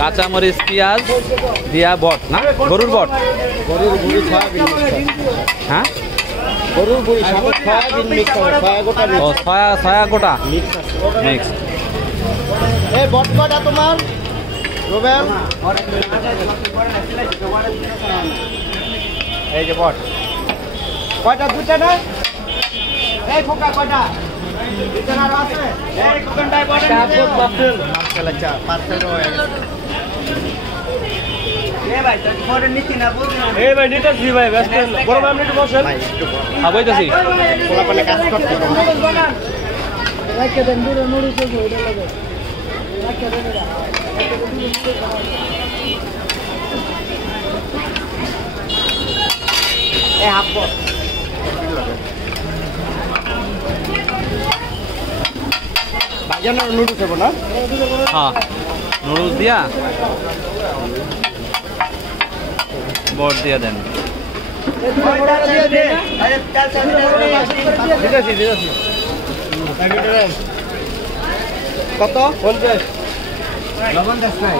কাঁচামরিচ পেঁয়াজ দিয়া বট না গরুর বট গরুর বুড়ি সয়াবিন হ্যাঁ গরুর বুড়ি সাথে সয়াবিন মিক্স করে সয়া গোটা ও সয়া গোটা মিক্স মিক্স এই বট কয়টা তোমার রুবেল এই যে বট কয়টা দুটা না এই ফোকা কয়টা দুটা না আছে এই কোনটায় বট পার্সেল আচ্ছা পার্সেল হয়ে গেছে এই ভাই তো পরে নিতি না বুঝ না এই ভাই নিতেছি ভাই ব্যস্ত বড় ভাই আপনি একটু বসেন ভাই একটু বইতাছি পোলাপানে কাজ করতে রাখে দেন দূরে নুড়ু চলবে ওটা লাগে রাখে দেন এই হাফ বট ভাইজান নুডলস হবে না হ্যাঁ নুডলস দিয়া বট দিয়া দেন কত 50 লবণ দাস নাই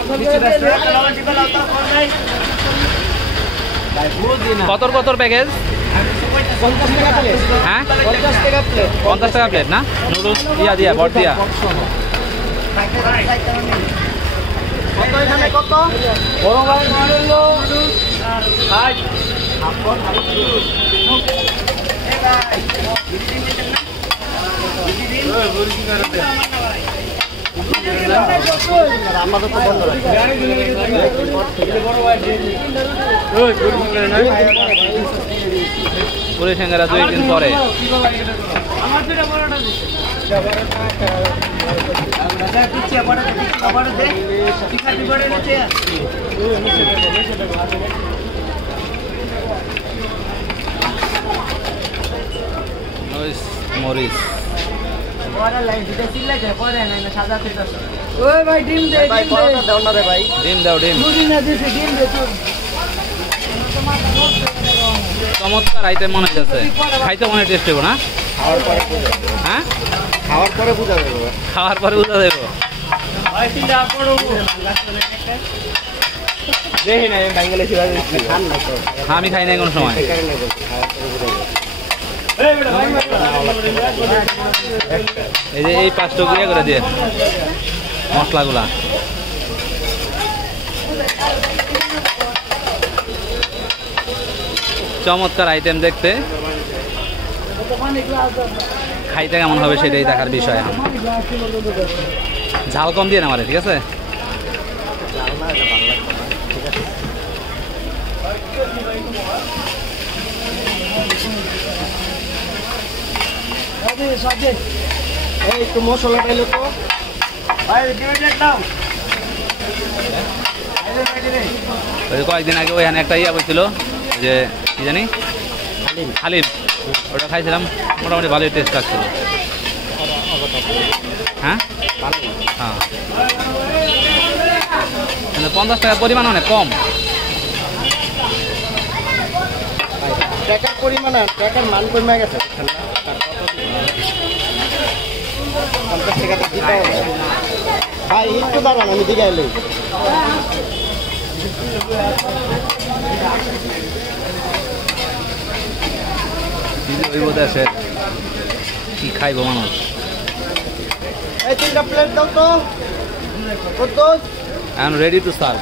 কতর প্যাকেজ 50 টাকা প্লেট হ্যাঁ 50 টাকা প্লেট 50 টাকা প্লেট না নুডলস দিয়া বট দিয়া কত এখানে কত বড় ভাই হলো 60 আপন আমাদের তো বন্ধ পুরি সিঙ্গারা 2 দিন পরে মরিচ ওই ভাই ডিম দে ভাই পরোটা দাও না রে ভাই ডিম দাও ডিম মুড়ি না দিছে ডিম দে তো চমৎকার আইটেম মনে হচ্ছে খাইতে মনে টেস্ট হবে না খাওয়ার পরে হ্যাঁ খাওয়ার পরে বুঝা যাবে খাওয়ার পরে বুঝা যাবে দেখি না বাঙালি সেবা খান না তো আমি খাই নাই কোনো সময় এই যে এই 5 টুকরা করে দিয়ে মশলাগুলা চমৎকার আইটেম দেখতে খাইতে কেমন হবে সেটাই দেখার বিষয় এখন ঝাল কম দিয়ে না আমারে ঠিক আছে এই একটু মশলা ঢেলো তো ভাই ডিমের দাও ওই কয়েকদিন আগে ওইখানে একটা ইয়া বলছিল যে কি জানি হালিম ওটা খাইছিলাম মোটামুটি ভালোই টেস্ট লাগছিল হ্যাঁ হ্যাঁ কিন্তু 50 টাকার পরিমাণ অনেক কম টাকার পরিমাণ আর টাকার মান কমে গেছে 50 টাকা তো দিতে হবে ভাই একটু দাঁড়ান আমি দিকে এলে ওই বোধ আছে কি খাইবো মানুষ এই 3টা প্লেট দাও তো কত I am ready to serve